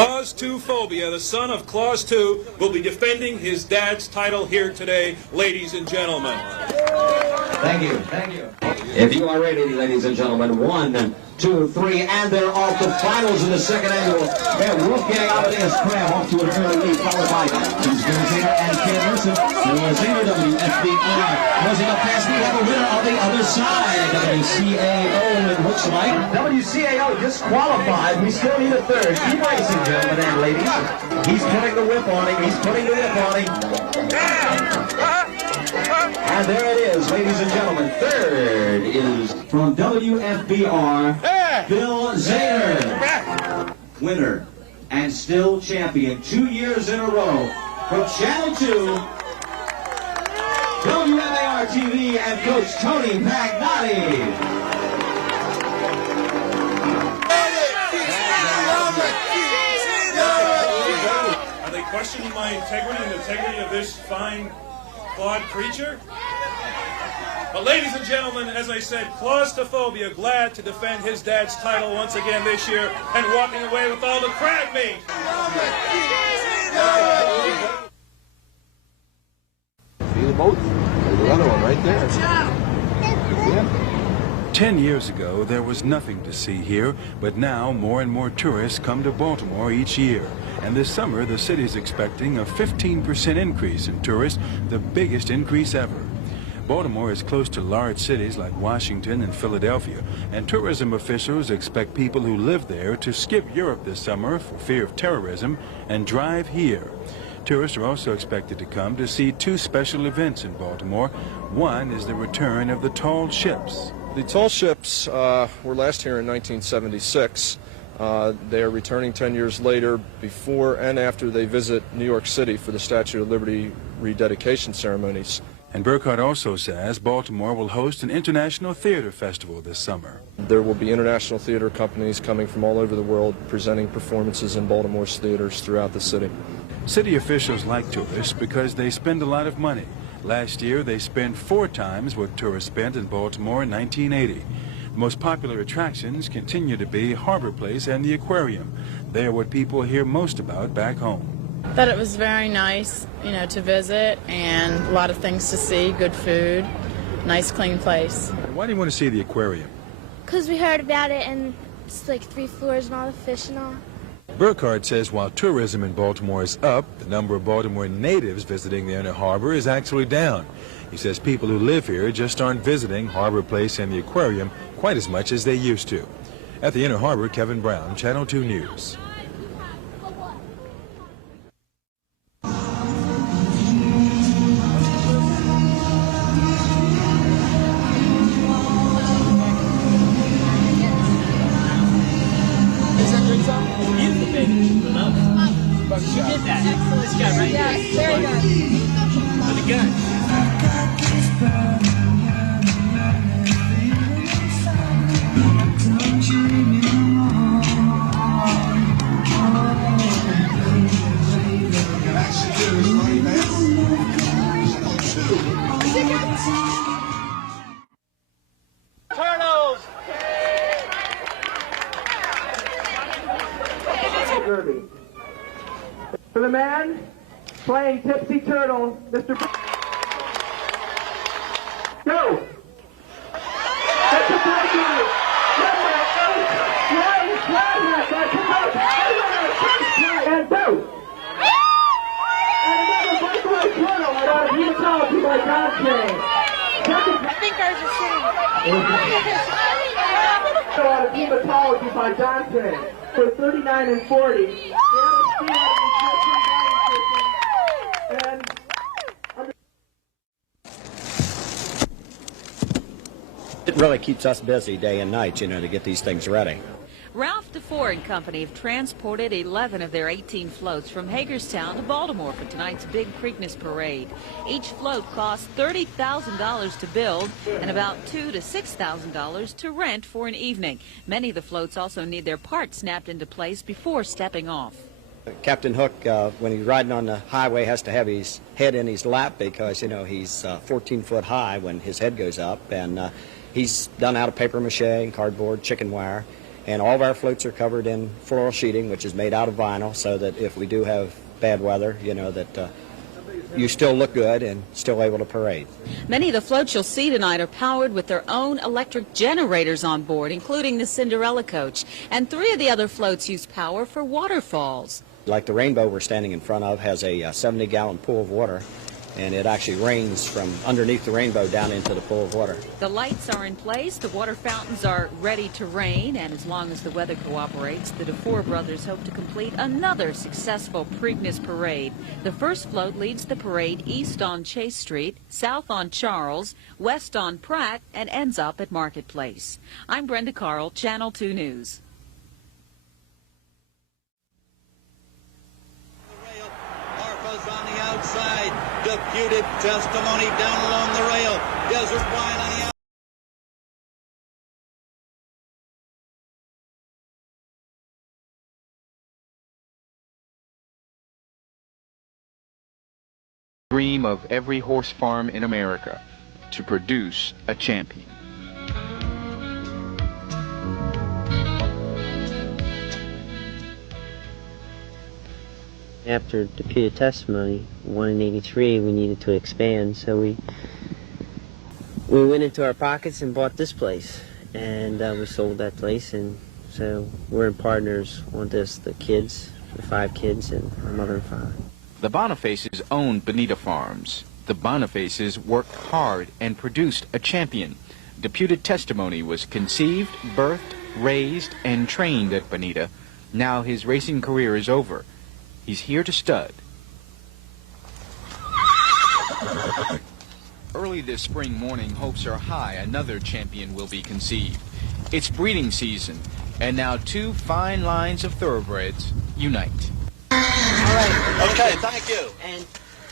Clause 2 Phobia, the son of Clause 2, will be defending his dad's title here today, ladies and gentlemen. Thank you, thank you. If you are ready, ladies and gentlemen, 1, 2, 3, and they're off the finals in the second annual. Wolfgang Amadeus Crab off to an early lead, followed by Zaner and Ken Wilson. Zaner, WFBR, closing up fast. We have a winner on the other side. WCAO, it looks like. WCAO disqualified. We still need a third. Keep racing, gentlemen and ladies. He's putting the whip on him. He's putting the whip on him. And there it is, ladies and gentlemen. Third is from WFBR, Bill Zaner. Winner and still champion 2 years in a row from Channel 2, WMAR TV, and Coach Tony Pagnotti. Are they questioning my integrity and the integrity of this fine flawed creature? But ladies and gentlemen, as I said, Claustrophobia glad to defend his dad's title once again this year and walking away with all the crab meat. See the boat? There's the other one right there. 10 years ago, there was nothing to see here, but now more and more tourists come to Baltimore each year. And this summer, the city is expecting a 15% increase in tourists, the biggest increase ever. Baltimore is close to large cities like Washington and Philadelphia, and tourism officials expect people who live there to skip Europe this summer for fear of terrorism and drive here. Tourists are also expected to come to see 2 special events in Baltimore. One is the return of the tall ships. The tall ships were last here in 1976. They are returning 10 years later, before and after they visit New York City for the Statue of Liberty rededication ceremonies. And Burkhardt also says Baltimore will host an international theater festival this summer. There will be international theater companies coming from all over the world presenting performances in Baltimore's theaters throughout the city. City officials like tourists because they spend a lot of money. Last year, they spent 4 times what tourists spent in Baltimore in 1980. The most popular attractions continue to be Harbor Place and the Aquarium. They are what people hear most about back home. Thought it was very nice, you know, to visit, and a lot of things to see, good food, nice clean place. Why do you want to see the aquarium? Because we heard about it, and it's like 3 floors and all the fish and all. Burkhardt says while tourism in Baltimore is up, the number of Baltimore natives visiting the inner harbor is actually down. He says people who live here just aren't visiting Harbor Place and the aquarium quite as much as they used to. At the inner harbor, Kevin Brown, Channel 2 News. You did that. This guy right here. Yes, very good. Pretty good. Turtles! Derby. For the man playing Tipsy Turtle, Mr. Go! That's a breakthrough! Number 8, Ryan Gladness, our coach, and go! And another breakaway turtle out of hematology by John King. I think ours is sitting. Out of hematology by Dante for 39 and 40. It really keeps us busy day and night, you know, to get these things ready. Ralph DeFore and Company have transported 11 of their 18 floats from Hagerstown to Baltimore for tonight's big Preakness parade. Each float costs $30,000 to build and about $2,000 to $6,000 to rent for an evening. Many of the floats also need their parts snapped into place before stepping off. Captain Hook, when he's riding on the highway, has to have his head in his lap because, you know, he's 14 foot high when his head goes up, and he's done out of paper mache and cardboard, chicken wire. And all of our floats are covered in floral sheeting, which is made out of vinyl, so that if we do have bad weather, you know, that you still look good and still able to parade. Many of the floats you'll see tonight are powered with their own electric generators on board, including the Cinderella coach. And 3 of the other floats use power for waterfalls. Like the rainbow we're standing in front of has a 70-gallon pool of water, and it actually rains from underneath the rainbow down into the pool of water. The lights are in place, the water fountains are ready to rain, and as long as the weather cooperates, the DeFore brothers hope to complete another successful Preakness parade. The first float leads the parade east on Chase Street, south on Charles, west on Pratt, and ends up at Marketplace. I'm Brenda Carl, Channel 2 News. On the outside, deputed testimony down along the rail. Desert Wine on the outside. Dream of every horse farm in America, to produce a champion. After deputed testimony, 1 in 83, we needed to expand, so we went into our pockets and bought this place, and we sold that place, and so we're in partners on this, the kids, the 5 kids, and our mother and father. The Bonifaces owned Bonita Farms. The Bonifaces worked hard and produced a champion. Deputed testimony was conceived, birthed, raised, and trained at Bonita. Now his racing career is over. He's here to stud. Early this spring morning, hopes are high another champion will be conceived. It's breeding season, and now 2 fine lines of thoroughbreds unite. All right. Okay, thank you. And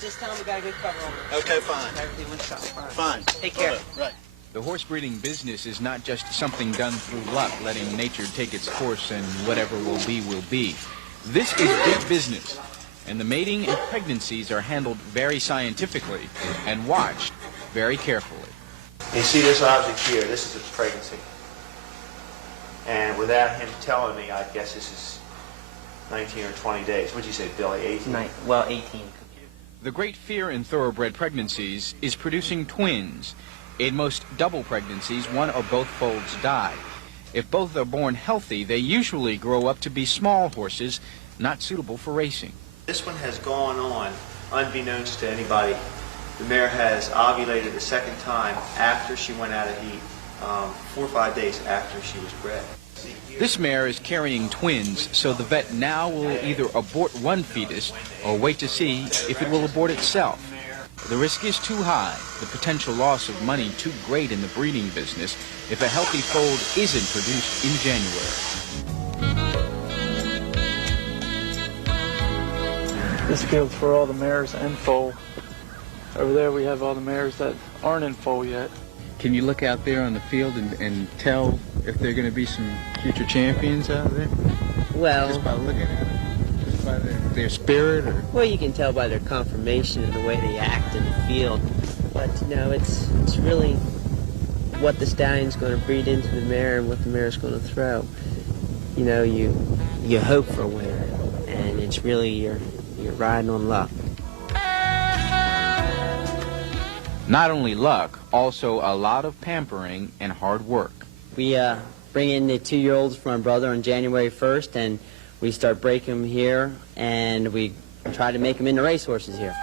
just tell them we got a good cover on it. Okay, fine. Everything went shot. Fine. Take care. Right. The horse breeding business is not just something done through luck, letting nature take its course and whatever will be will be. This is big business, and the mating and pregnancies are handled very scientifically and watched very carefully. You see this object here, this is a pregnancy. And without him telling me, I guess this is 19 or 20 days. What'd you say, Billy, 18? Well, 18. The great fear in thoroughbred pregnancies is producing twins. In most double pregnancies, one or both foals die. If both are born healthy, they usually grow up to be small horses, not suitable for racing. This one has gone on, unbeknownst to anybody. The mare has ovulated a second time after she went out of heat, 4 or 5 days after she was bred. This mare is carrying twins, so the vet now will either abort one fetus or wait to see if it will abort itself. The risk is too high, the potential loss of money too great in the breeding business if a healthy foal isn't produced in January. This field's for all the mares and foal. Over there we have all the mares that aren't in foal yet. Can you look out there on the field and tell if there are going to be some future champions out there? Well, just by looking at them? Just by their spirit? Or? Well, you can tell by their conformation and the way they act in the field. But, you know, it's really what the stallion's going to breed into the mare and what the mare's going to throw. You know, you hope for a winner, and it's really you're riding on luck. Not only luck, also a lot of pampering and hard work. We bring in the 2-year-olds from my brother on January 1st, and we start breaking them here, and we try to make them into racehorses here.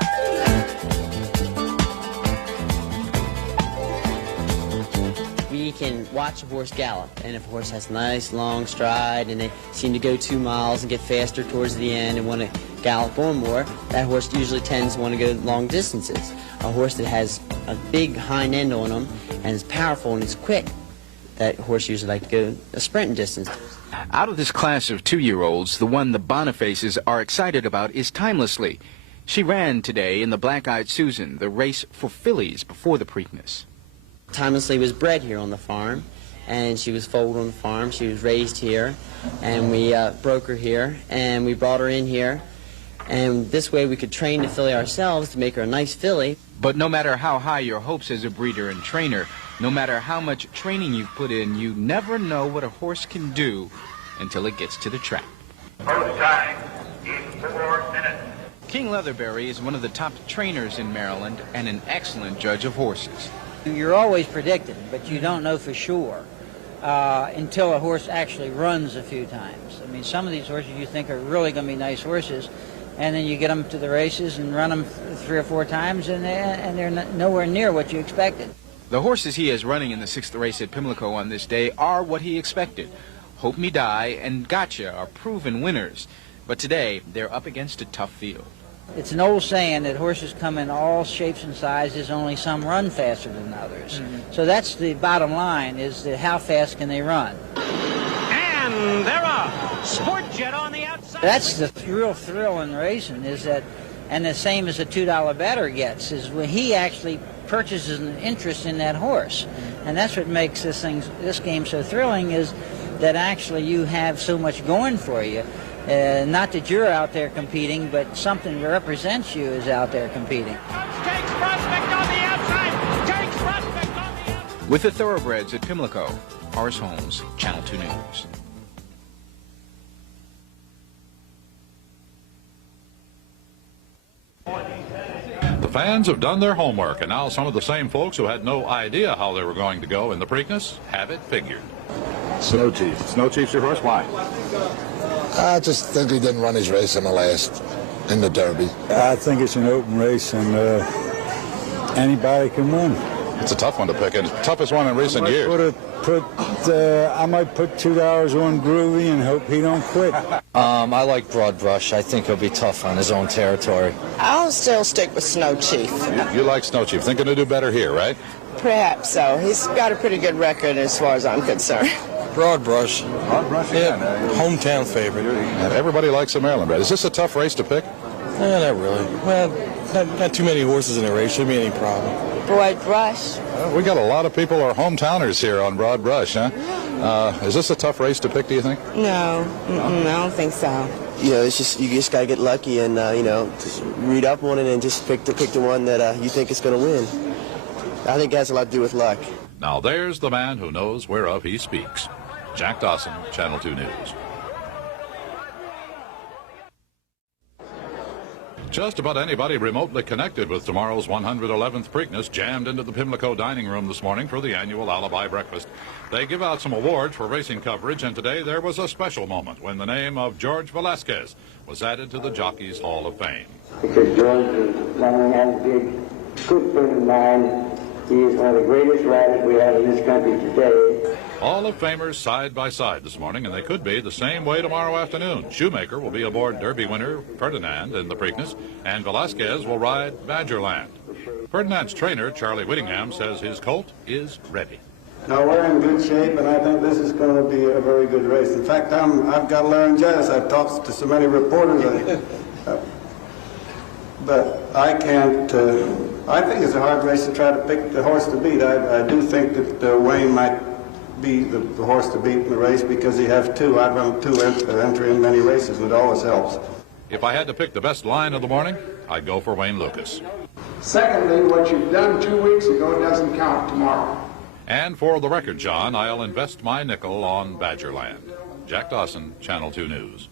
We can watch a horse gallop, and if a horse has a nice long stride and they seem to go 2 miles and get faster towards the end and want to gallop on more, that horse usually tends to want to go long distances. A horse that has a big hind end on him and is powerful and is quick, that horse usually like to go a sprinting distance. Out of this class of 2-year-olds, the one the Bonifaces are excited about is Timelessly. She ran today in the Black-Eyed Susan, the race for fillies before the Preakness. Timelessly was bred here on the farm, and she was foaled on the farm. She was raised here, and we broke her here, and we brought her in here. And this way we could train the filly ourselves to make her a nice filly. But no matter how high your hopes as a breeder and trainer, No matter how much training you've put in, you never know what a horse can do until it gets to the track. Time is 4 minutes. King Leatherberry is one of the top trainers in Maryland and an excellent judge of horses. You're always predicting, but you don't know for sure until a horse actually runs a few times. I mean, some of these horses you think are really going to be nice horses, and then you get them to the races and run them 3 or 4 times, and they're nowhere near what you expected. The horses he is running in the 6th race at Pimlico on this day are what he expected. Hope Me Die and Gotcha are proven winners, but today they're up against a tough field. It's an old saying that horses come in all shapes and sizes, only some run faster than others. So that's the bottom line, is that how fast can they run. And they're off. Sport Jet on the outside. That's the real thrill in racing, is that, and the same as a $2 bettor gets, is when he actually purchases an interest in that horse. And that's what makes this game so thrilling, is that actually you have so much going for you. Not that you're out there competing, but something that represents you is out there competing. Takes Prospect on the outside. Takes Prospect on the outside. With the thoroughbreds at Pimlico, Horace Holmes, Channel 2 News. The fans have done their homework, and now some of the same folks who had no idea how they were going to go in the Preakness have it figured. Snow Chief. Snow Chief's your horse? Why? I just think he didn't run his race in the Derby. I think it's an open race, and anybody can win. It's a tough one to pick, and it's the toughest one in recent years. I might put $2 on Groovy and hope he don't quit. I like Broad Brush. I think he'll be tough on his own territory. I'll still stick with Snow Chief. You like Snow Chief. Thinking to do better here, right? Perhaps so. He's got a pretty good record as far as I'm concerned. Broad Brush. Broad Brush, yeah. Hometown favorite. And everybody likes the Maryland bred. Is this a tough race to pick? Not really. Well, not too many horses in a race. Shouldn't be any problem. Broad Brush. We got a lot of people who are hometowners here on Broad Brush, huh? Is this a tough race to pick, do you think? No, I don't think so. You know, you just gotta get lucky and just read up on it and just pick the one that you think is going to win. I think it has a lot to do with luck. Now there's the man who knows whereof he speaks. Jack Dawson, Channel 2 News. Just about anybody remotely connected with tomorrow's 111th Preakness jammed into the Pimlico dining room this morning for the annual Alibi Breakfast. They give out some awards for racing coverage, and today there was a special moment when the name of George Velasquez was added to the Jockeys Hall of Fame. Because George is one of the good friend of mine. He is one of the greatest riders we have in this country today. Hall of Famers side by side this morning, and they could be the same way tomorrow afternoon. Shoemaker will be aboard Derby winner Ferdinand in the Preakness, and Velasquez will ride Badgerland. Ferdinand's trainer, Charlie Whittingham, says his colt is ready. Now we're in good shape, and I think this is going to be a very good race. In fact, I've got laryngitis. I've talked to so many reporters, but I can't. I think it's a hard race to try to pick the horse to beat. I do think that Wayne might be the horse to beat in the race because he has two. I've run two entering many races, and it always helps. If I had to pick the best line of the morning, I'd go for Wayne Lucas. Secondly, what you've done 2 weeks ago doesn't count tomorrow. And for the record, John, I'll invest my nickel on Badgerland. Jack Dawson, Channel 2 News.